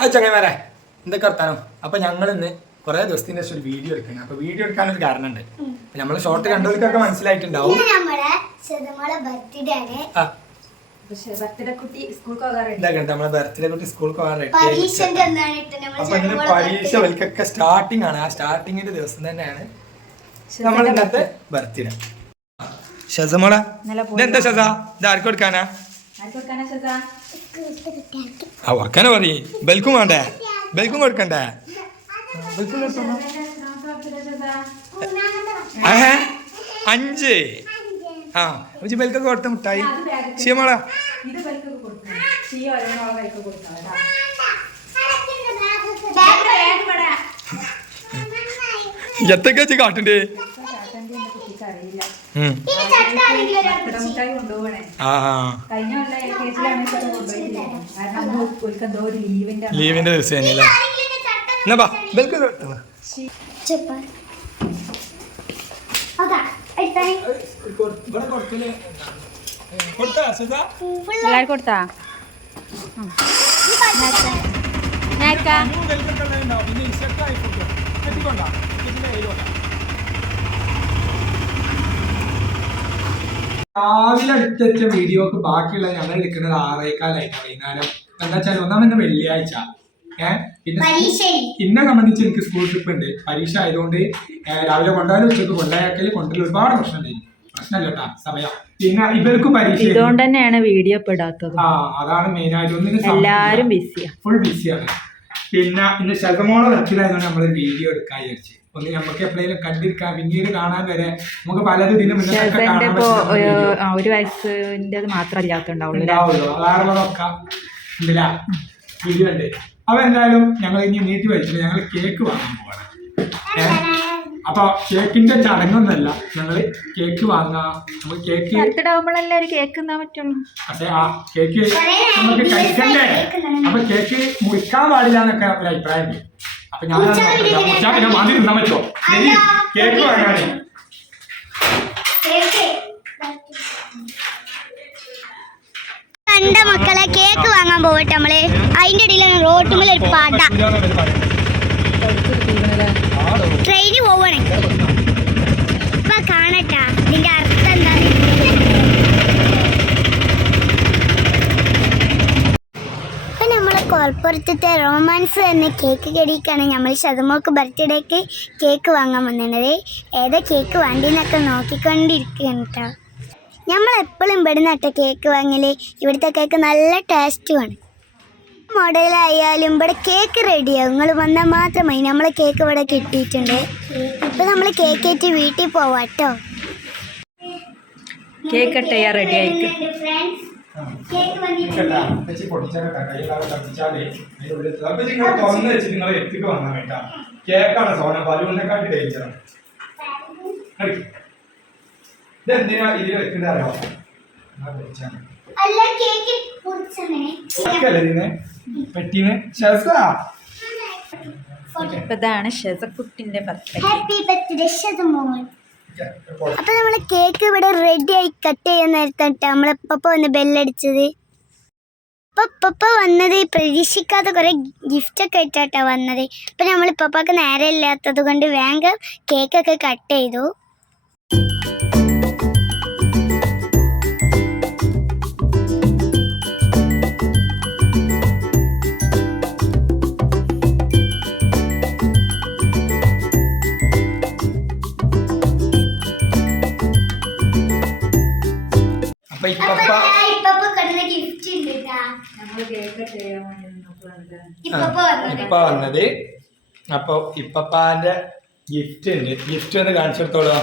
ആ ചങ്ങന്മാരെ എന്തൊക്കെ വർത്താനം. അപ്പൊ ഞങ്ങൾ ഇന്ന് കുറെ ദിവസത്തിന്റെ ശേഷം ഒരു വീഡിയോ എടുക്കണം. അപ്പൊ വീഡിയോ എടുക്കാനൊരു കാരണമുണ്ട്. നമ്മൾ ഷോർട്ട് കണ്ടവർക്കൊക്കെ മനസ്സിലായിട്ടുണ്ടാവും. നമ്മളെ ബർത്ത്ഡേ കുട്ടി സ്കൂൾ പോകാൻ റെഡി. അപ്പൊ ഇന്ന് പരീക്ഷ വൽക്കൊക്കെ സ്റ്റാർട്ടിംഗ് ആണ്. ആ സ്റ്റാർട്ടിങ്ങിന്റെ ദിവസം തന്നെയാണ് നമ്മൾ ഇന്നത്തെ ബർത്ത്ഡേ. ഷസമോളെ ഇതെന്താ ഷസ? ഇത് ആർക്ക് കൊടുക്കാനാ? ആ ഉറക്കാനെ പറയ്. ബെൽക്കും വേണ്ടേ? ബെൽക്കും കൊടുക്കണ്ടേ? ഏഹ് 5 ആ ബെൽക്കൊക്കെ കൊടുത്ത മുട്ടായി ഷിയമോളെ എത്തൊക്കെ വെച്ച് കാട്ടണ്ടേ? ലീവിന്റെ ദിവസം എന്നാ ബെൽക്ക് കൊടുത്താ രാവിലെ അടുത്ത വീഡിയോ ഒക്കെ ബാക്കിയുള്ള ഞങ്ങൾ എടുക്കുന്നത് 6:15 വൈകുന്നേരം. എന്താ വെച്ചാൽ ഒന്നാമത് വെള്ളിയാഴ്ച പിന്നെ ഇന്നെ സംബന്ധിച്ച് എനിക്ക് സ്കൂൾ ട്രിപ്പ് ഉണ്ട്. പരീക്ഷ ആയതുകൊണ്ട് രാവിലെ കൊണ്ടുപോയാലും ഉച്ചക്ക് കൊണ്ടുപോയാക്കല് കൊണ്ടുവരും ഒരുപാട് പ്രശ്നമല്ല കേട്ടാ സമയം. പിന്നെ ഇവർക്കും പരീക്ഷ ഇതുകൊണ്ട് തന്നെയാണ് വീഡിയോ പെടാത്തത്. അതാണ് മെയിൻ ആയിട്ട്. എല്ലാരും ബിസിയാണ്, ഫുൾ ബിസിയാണ്. പിന്നെ ഇന്ന് ശതമോളം വെച്ചിലായതുകൊണ്ട് നമ്മൾ വീഡിയോ എടുക്കാൻ വിചാരിച്ചു. ഒന്ന് നമുക്ക് എപ്പോഴേലും കണ്ടിരിക്കാം, പിന്നീട് കാണാൻ വരെ നമുക്ക് പലതും ഇതിന് ഒരു വയസ്സിന്റെ മാത്രമല്ലാത്തുണ്ടാവുള്ളൂ. അതാറുള്ളതൊക്കെ ഉണ്ടല്ല വീഡിയോ ഉണ്ട്. അപ്പൊ എന്തായാലും ഞങ്ങൾ ഇനി നീട്ടി വലിച്ചില്ല. ഞങ്ങൾ കേക്ക് വാങ്ങാൻ പോവാണ്. അപ്പൊ കേക്കിന്റെ ചടങ്ങൊന്നല്ല, ഞങ്ങള് കേക്ക് വാങ്ങാം. നമുക്ക് കേക്ക് ബർത്ത്ഡേ ഒരു കേക്ക് തിന്നാൻ പറ്റുള്ളൂ. പക്ഷെ ആ കേക്ക് നമുക്ക് കഴിക്കണ്ടേ? അപ്പൊ കേക്ക് മുറിക്കാൻ പാടില്ല എന്നൊക്കെ ഒരു അഭിപ്രായം ഉണ്ട്. അപ്പൊ ഞാൻ മുറിച്ചാൽ പിന്നെ മാതി തിന്നാൻ പറ്റുമോ? കേക്ക് വാങ്ങാനേ കണ്ട മക്കളെ കേക്ക് വാങ്ങാൻ പോവട്ടെ നമ്മള്. അതിന്റെ ഇടയിൽ റോട്ടുമ്പിൽ ഒരു പാട്ട ട്രെയിന് പോവണേ. ഇപ്പൊ കാണട്ടാ ഇതിന്റെ അർത്ഥം എന്താണ്. ഇപ്പൊ നമ്മള് കോൾപ്പുറത്തെ റൊമാൻസ് എന്ന കേക്ക് കടിക്കാണ് നമ്മൾ ശതമോക്ക് ബർത്ത്ഡേക്ക് കേക്ക് വാങ്ങാൻ വന്നിട്ടുള്ളത്. ഏതാ കേക്ക് വേണ്ടിന്നൊക്കെ നോക്കിക്കൊണ്ടിരിക്കുകയാണ് കേട്ടോ. നമ്മളെപ്പോഴും ഇവിടെ നട്ട കേക്ക് വാങ്ങല്. ഇവിടുത്തെ കേക്ക് നല്ല ടേസ്റ്റുമാണ്. മോഡലായാലും ഇവിടെ കേക്ക് റെഡിയാവും. നിങ്ങൾ വന്നാൽ മാത്രമായി. നമ്മളെ കേക്ക് ഇവിടെ കിട്ടിയിട്ടുണ്ട്. ഇപ്പം നമ്മൾ കേക്ക് ആയിട്ട് വീട്ടിൽ പോവാം കേട്ടോ. കേക്ക് കട്ടയാ റെഡി ആയിരിക്കും. കേക്കാണ് സോന ബലൂണിനെക്കാട്ടി ഡേഞ്ചറാണ്. ഇതെന്തിനാ ഇതിൽ വെക്കേണ്ട അറിയാമോ? പെട്ടിന് ഇതാണ് ഷെസക്കുട്ടിന്റെ ബർത്ത്ഡേ. അപ്പൊ നമ്മള് കേക്ക് ഇവിടെ റെഡി ആയി കട്ട് ചെയ്യാൻ നേരത്തെ നമ്മളെ പപ്പ വന്ന് ബെല്ലടിച്ചത്. പപ്പ വന്നത് പ്രതീക്ഷിക്കാത്ത കുറെ ഗിഫ്റ്റ് ഒക്കെ ആയിട്ടാ വന്നത്. അപ്പൊ നമ്മൾ പപ്പാക്ക് നേരെ ഇല്ലാത്തത് കൊണ്ട് വേഗം കേക്കൊക്കെ കട്ട് ചെയ്തു. ഇപ്പ വന്നത്. അപ്പൊ ഇപ്പപ്പാന്റെ ഗിഫ്റ്റ് ഉണ്ട്. ഗിഫ്റ്റ് ഒന്ന് കാണിച്ചെടുത്തോളൂ.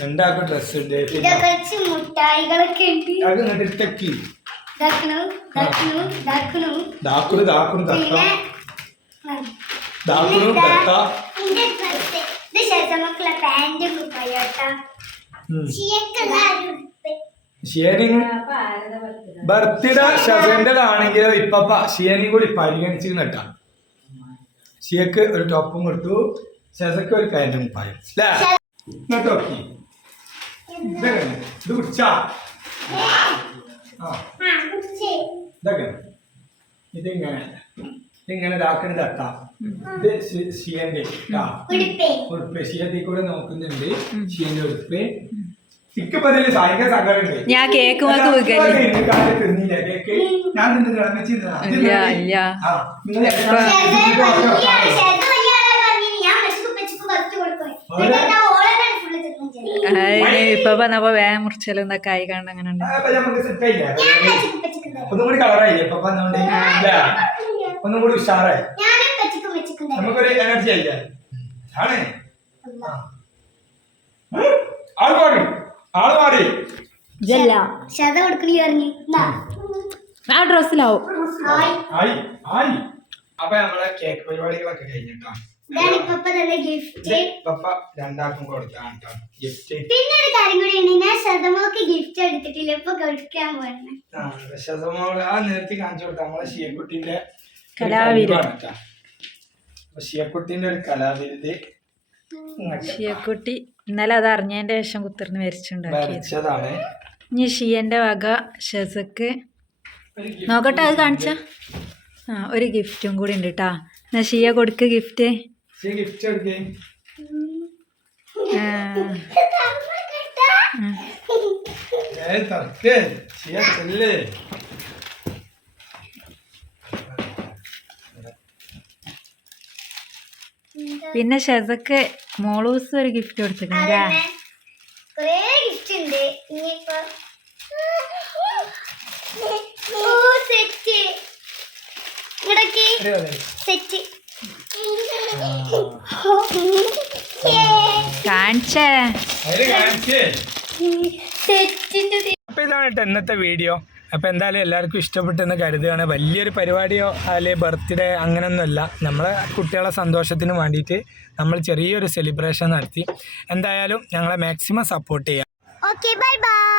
രണ്ടാക്കും ഡ്രസ് ഉണ്ട്. ബർത്ത്ഡേ ഷസന്റേതാണെങ്കിലും ഇപ്പ ഷിയനെയും കൂടി പരിഗണിച്ചു കേട്ടാ. ഷിയക്ക് ഒരു ടോപ്പും കൊടുത്തു, ഷസക്ക് ഒരു പാന്റും പായും. ഇത് കുടിച്ചാ ഇതൊക്കെ ഇതിങ്ങനെ ഇതാക്കണ തട്ടാം. ഇത് ഷിയന്റെ ഉടുപ്പ് ഷിയത്തിൽ കൂടെ നോക്കുന്നുണ്ട്. ഷിയന്റെ ഉടുപ്പ് ഇക്കപ്പതില് ഭയങ്കര സങ്കടമുണ്ട്. ഞാൻ കേക്ക് തിന്നില്ല കേക്ക്. ഞാൻ നിന്ന് കിടന്നിച്ചിരുന്ന ഇപ്പൊ പറഞ്ഞപ്പോ വേഗം മുറിച്ചാലും ഇതൊക്കെ ആയി കണ്ട് അങ്ങനെ ഉണ്ട്. നമുക്ക് സെറ്റ് ആയില്ല, ഒന്നും കൂടി കളറായില്ലേ ഇപ്പൊ പറഞ്ഞോണ്ട്, ഒന്നും കൂടി ഉഷാറായി, നമുക്കൊരു എനർജി ആയില്ലേ. ആണ് ആള് മാറി ആ ഡ്രസ്സിലാവും. ആയി ആയി. അപ്പൊ നമ്മളെ കേക്ക് പരിപാടികളൊക്കെ കഴിഞ്ഞിട്ടാ പപ്പ രണ്ടാക്കും കൊടുത്താണ് ഗിഫ്റ്റ്. പിന്നെ ഒരു കാര്യം കൂടി ഉണ്ട്, ഞാൻ ശതമോക്ക് ഗിഫ്റ്റ് എടുത്തിട്ടില്ല, ഇപ്പൊ കൊടുക്കാൻ പോകണം. ശതമോള് ആ നേരത്തെ കാണിച്ചു കൊടുത്ത നമ്മളെ ഷിയക്കുട്ടിന്റെ കലാവിരുദ്ധ. ഷിയക്കുട്ടിന്റെ ഒരു കലാവിരുദ്ധ ഷിയക്കുട്ടി ഇന്നലെ അത് അറിഞ്ഞതിന്റെ ശേഷം കുത്തിർന്ന് വരച്ചതാണ്. ഇനി ഷിയന്റെ വക ഷെസക്ക് നോക്കട്ടെ, അത് കാണിച്ച. ആ ഒരു ഗിഫ്റ്റും കൂടി ഉണ്ട് കേട്ടാ. എന്നാ ഷിയ കൊടുക്ക് ഗിഫ്റ്റ്. ഗിഫ്റ്റ് എടുക്കേ. പിന്നെ ഷെസക്ക് മോളൂസ് ഒരു ഗിഫ്റ്റ് കൊടുത്തിട്ടുണ്ട്. ഗിഫ്റ്റ് ഉണ്ട്. ഇനിയിപ്പോ സെറ്റ് കാണിച്ചേ. അപ്പൊ ഇതാണ് കേട്ടോ ഇന്നത്തെ വീഡിയോ. അപ്പൊ എന്തായാലും എല്ലാവർക്കും ഇഷ്ടപ്പെട്ടെന്ന് കരുതുകയാണ്. വലിയൊരു പരിപാടിയോ അല്ലെ ബർത്ത്ഡേ അങ്ങനെയൊന്നുമല്ല, നമ്മളെ കുട്ടികളെ സന്തോഷത്തിന് വേണ്ടിയിട്ട് നമ്മൾ ചെറിയൊരു സെലിബ്രേഷൻ നടത്തി. എന്തായാലും ഞങ്ങളെ മാക്സിമം സപ്പോർട്ട് ചെയ്യാം. Okay, bye bye.